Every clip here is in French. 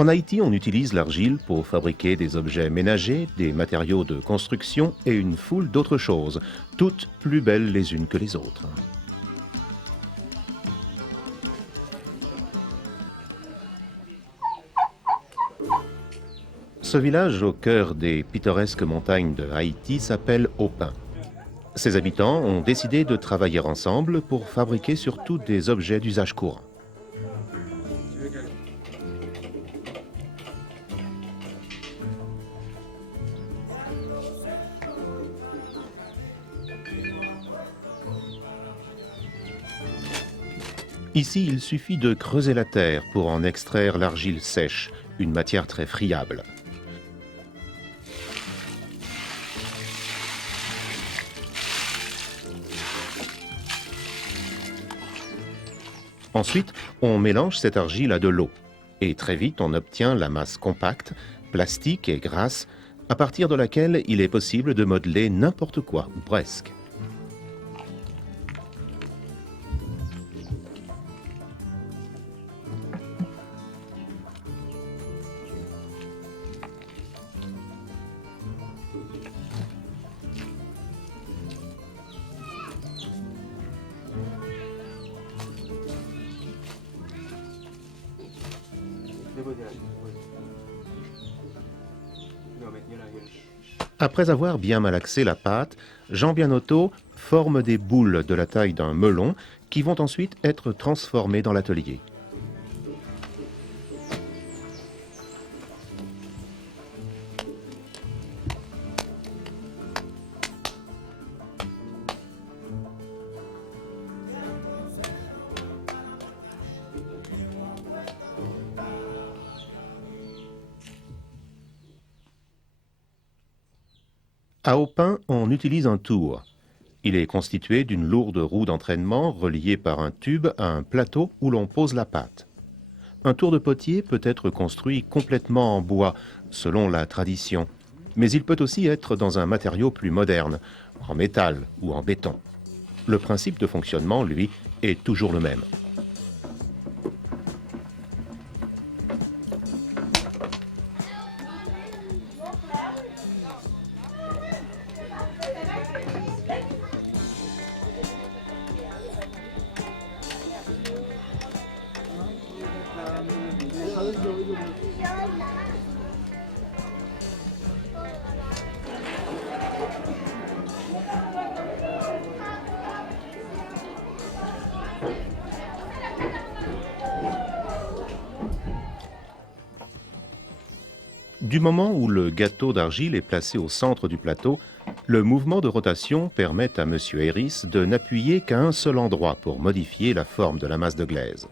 En Haïti, on utilise l'argile pour fabriquer des objets ménagers, des matériaux de construction et une foule d'autres choses, toutes plus belles les unes que les autres. Ce village au cœur des pittoresques montagnes de Haïti s'appelle Opin. Ses habitants ont décidé de travailler ensemble pour fabriquer surtout des objets d'usage courant. Ici, il suffit de creuser la terre pour en extraire l'argile sèche, une matière très friable. Ensuite, on mélange cette argile à de l'eau. Et très vite, on obtient la masse compacte, plastique et grasse, à partir de laquelle il est possible de modeler n'importe quoi, ou presque. Après avoir bien malaxé la pâte, Jean Bianotto forme des boules de la taille d'un melon qui vont ensuite être transformées dans l'atelier. À Opin, on utilise un tour. Il est constitué d'une lourde roue d'entraînement reliée par un tube à un plateau où l'on pose la pâte. Un tour de potier peut être construit complètement en bois, selon la tradition, mais il peut aussi être dans un matériau plus moderne, en métal ou en béton. Le principe de fonctionnement, lui, est toujours le même. Du moment où le gâteau d'argile est placé au centre du plateau, le mouvement de rotation permet à M. Héris de n'appuyer qu'à un seul endroit pour modifier la forme de la masse de glaise.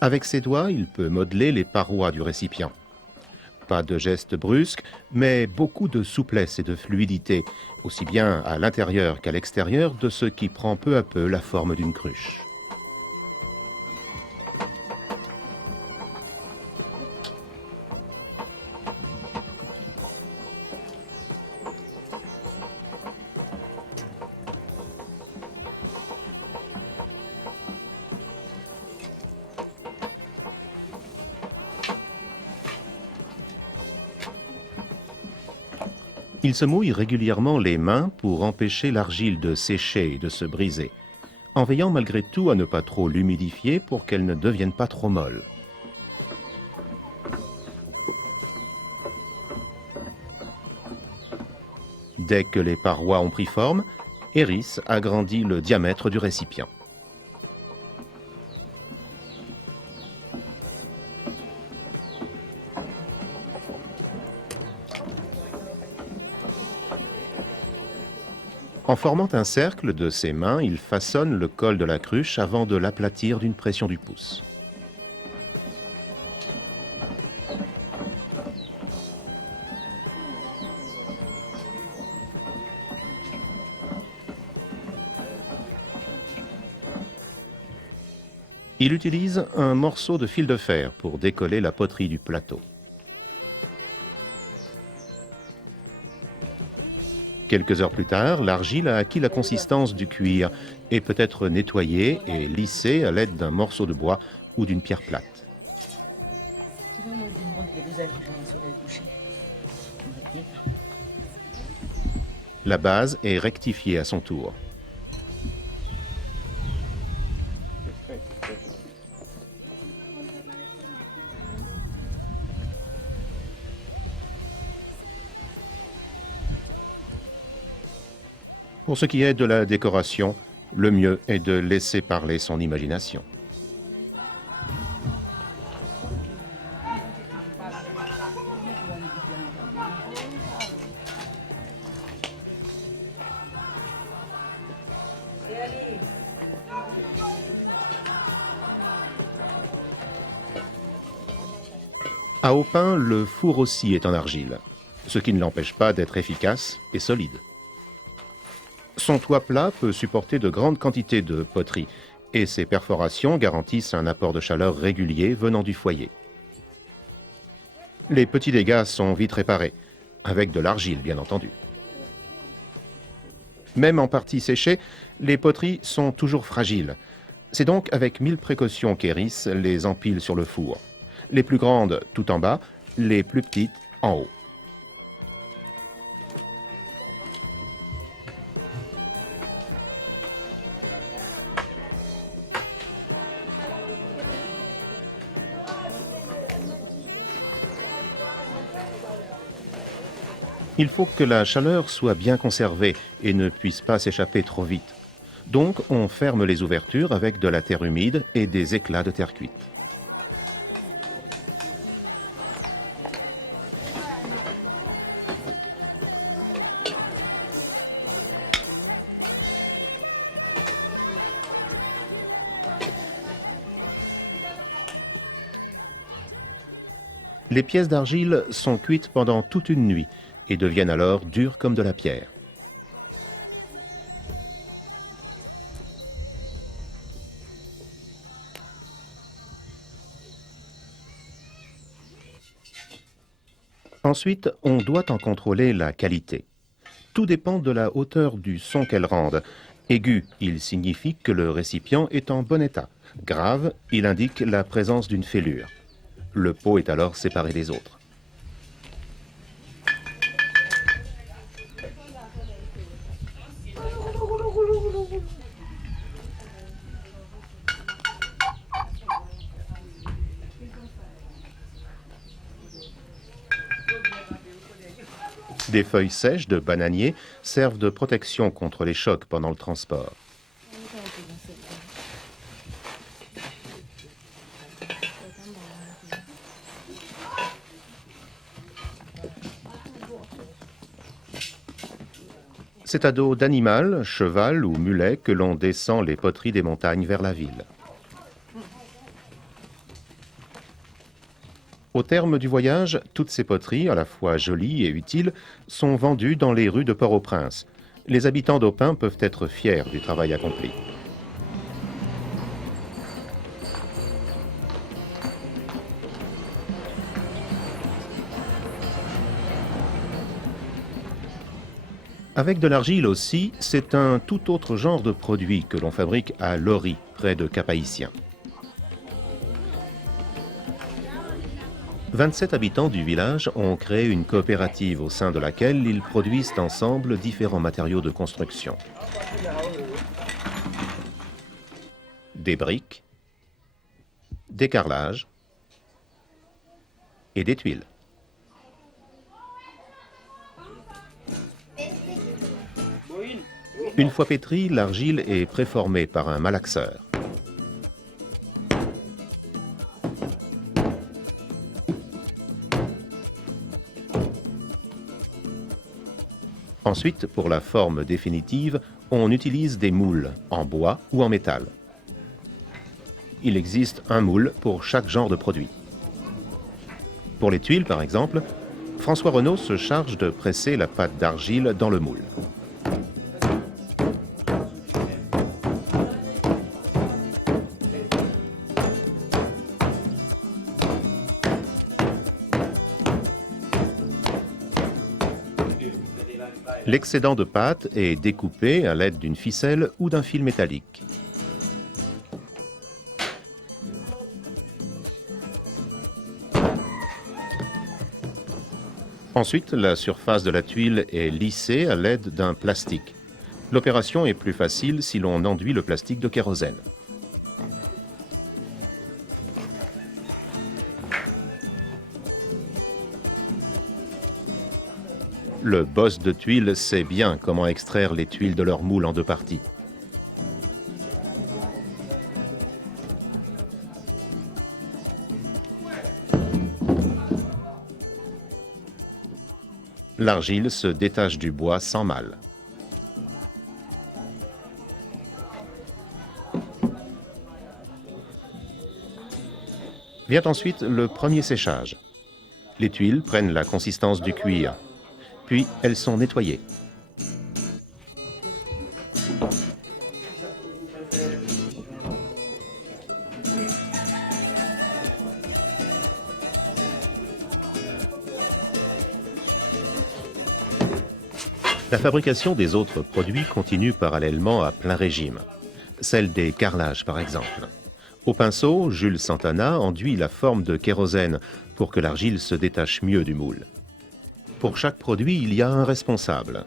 Avec ses doigts, il peut modeler les parois du récipient. Pas de gestes brusques, mais beaucoup de souplesse et de fluidité, aussi bien à l'intérieur qu'à l'extérieur de ce qui prend peu à peu la forme d'une cruche. Il se mouille régulièrement les mains pour empêcher l'argile de sécher et de se briser, en veillant malgré tout à ne pas trop l'humidifier pour qu'elle ne devienne pas trop molle. Dès que les parois ont pris forme, Héris agrandit le diamètre du récipient. En formant un cercle de ses mains, il façonne le col de la cruche avant de l'aplatir d'une pression du pouce. Il utilise un morceau de fil de fer pour décoller la poterie du plateau. Quelques heures plus tard, l'argile a acquis la consistance du cuir et peut être nettoyée et lissée à l'aide d'un morceau de bois ou d'une pierre plate. La base est rectifiée à son tour. Pour ce qui est de la décoration, le mieux est de laisser parler son imagination. À Aupin, le four aussi est en argile, ce qui ne l'empêche pas d'être efficace et solide. Son toit plat peut supporter de grandes quantités de poterie et ses perforations garantissent un apport de chaleur régulier venant du foyer. Les petits dégâts sont vite réparés, avec de l'argile bien entendu. Même en partie séchées, les poteries sont toujours fragiles. C'est donc avec 1000 précautions qu'Héris les empile sur le four. Les plus grandes tout en bas, les plus petites en haut. Il faut que la chaleur soit bien conservée et ne puisse pas s'échapper trop vite. Donc on ferme les ouvertures avec de la terre humide et des éclats de terre cuite. Les pièces d'argile sont cuites pendant toute une nuit et deviennent alors dures comme de la pierre. Ensuite, on doit en contrôler la qualité. Tout dépend de la hauteur du son qu'elles rendent. Aigu, il signifie que le récipient est en bon état. Grave, il indique la présence d'une fêlure. Le pot est alors séparé des autres. Des feuilles sèches de bananier servent de protection contre les chocs pendant le transport. C'est à dos d'animal, cheval ou mulet que l'on descend les poteries des montagnes vers la ville. Au terme du voyage, toutes ces poteries, à la fois jolies et utiles, sont vendues dans les rues de Port-au-Prince. Les habitants d'Aupin peuvent être fiers du travail accompli. Avec de l'argile aussi, c'est un tout autre genre de produit que l'on fabrique à Lori, près de Cap-Haïtien. 27 habitants du village ont créé une coopérative au sein de laquelle ils produisent ensemble différents matériaux de construction. Des briques, des carrelages et des tuiles. Une fois pétrie, l'argile est préformée par un malaxeur. Ensuite, pour la forme définitive, on utilise des moules, en bois ou en métal. Il existe un moule pour chaque genre de produit. Pour les tuiles, par exemple, François Renaud se charge de presser la pâte d'argile dans le moule. L'excédent de pâte est découpé à l'aide d'une ficelle ou d'un fil métallique. Ensuite, la surface de la tuile est lissée à l'aide d'un plastique. L'opération est plus facile si l'on enduit le plastique de kérosène. Le boss de tuile sait bien comment extraire les tuiles de leur moule en deux parties. L'argile se détache du bois sans mal. Vient ensuite le premier séchage. Les tuiles prennent la consistance du cuir. Puis elles sont nettoyées. La fabrication des autres produits continue parallèlement à plein régime. Celle des carrelages, par exemple. Au pinceau, Jules Santana enduit la forme de kérosène pour que l'argile se détache mieux du moule. Pour chaque produit, il y a un responsable.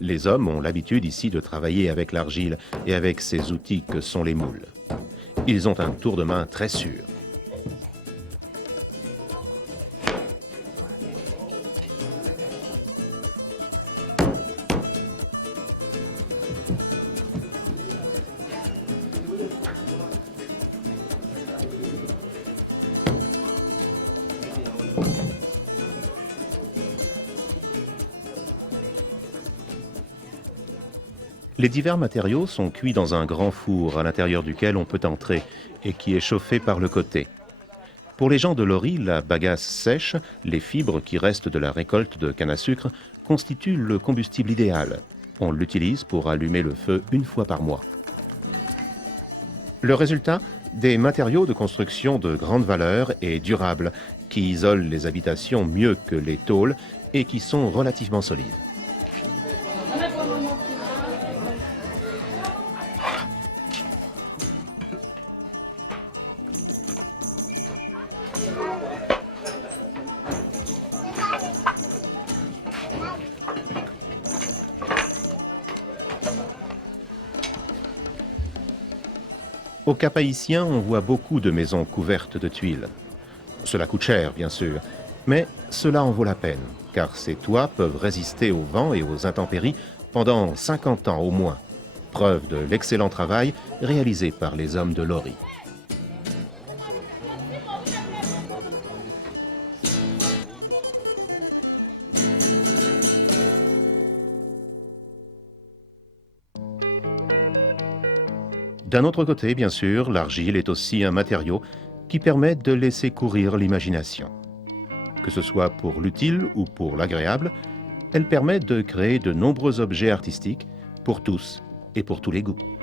Les hommes ont l'habitude ici de travailler avec l'argile et avec ces outils que sont les moules. Ils ont un tour de main très sûr. Les divers matériaux sont cuits dans un grand four à l'intérieur duquel on peut entrer et qui est chauffé par le côté. Pour les gens de Lori, la bagasse sèche, les fibres qui restent de la récolte de canne à sucre, constituent le combustible idéal. On l'utilise pour allumer le feu une fois par mois. Le résultat, des matériaux de construction de grande valeur et durables, qui isolent les habitations mieux que les tôles et qui sont relativement solides. Au Cap-Haïtien, on voit beaucoup de maisons couvertes de tuiles. Cela coûte cher, bien sûr, mais cela en vaut la peine, car ces toits peuvent résister au vent et aux intempéries pendant 50 ans au moins, preuve de l'excellent travail réalisé par les hommes de Lori. D'un autre côté, bien sûr, l'argile est aussi un matériau qui permet de laisser courir l'imagination. Que ce soit pour l'utile ou pour l'agréable, elle permet de créer de nombreux objets artistiques pour tous et pour tous les goûts.